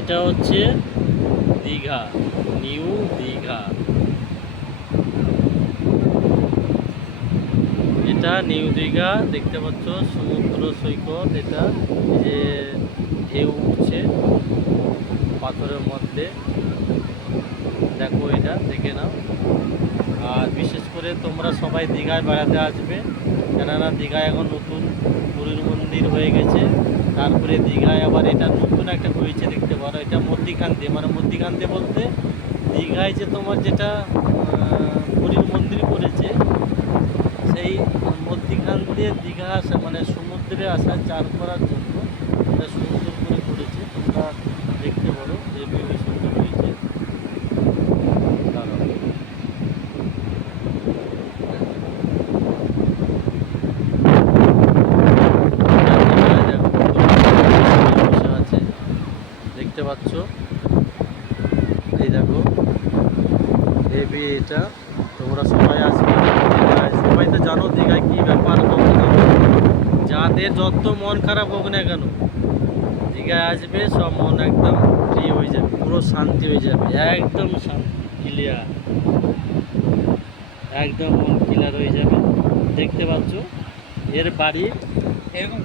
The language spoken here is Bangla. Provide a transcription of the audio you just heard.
এটা হচ্ছে দীঘা, নিউ দীঘা। এটা নিউ দীঘা, দেখতে পাচ্ছ সমুদ্র সৈকত। এটা যে ঢেউ উঠছে পাথরের মধ্যে, দেখো এটা দেখে নাও। আর বিশেষ করে তোমরা সবাই দীঘায় বেড়াতে আসবে, কেননা দীঘায় এখন নতুন পুরীর মন্দির হয়ে গেছে। তারপরে দীঘায় আবার এটা নতুন একটা হয়েছে, দেখতে পারো। এটা মধ্যিখান্তে, মানে মধ্যিখান্তে বলতে দীঘায় যে তোমার যেটা পুরীর মন্দির করেছে, সেই মধ্যিখান দিয়ে দীঘা আসা মানে সমুদ্রে আসা চার করার জন্য এটা সুন্দর করে করেছে। তোমরা দেখতে পারো, যে খুবই সুন্দর হয়েছে। দাঁড়াও, বসে আছে, দেখতে পাচ্ছ। এই দেখো হেভি এটা। তোমরা সবাই আসবে দীঘায়। সবাই তো জানো দীঘায় কী ব্যাপার। যাদের যত মন খারাপ হোক না কেন, দীঘায় আসবে, সব মন একদম ফ্রি হয়ে যাবে, পুরো শান্তি হয়ে যাবে, একদম শান্তি ক্লিয়ার, একদম মন ক্লিয়ার হয়ে যাবে। দেখতে পাচ্ছ এর বাড়ি এরকম।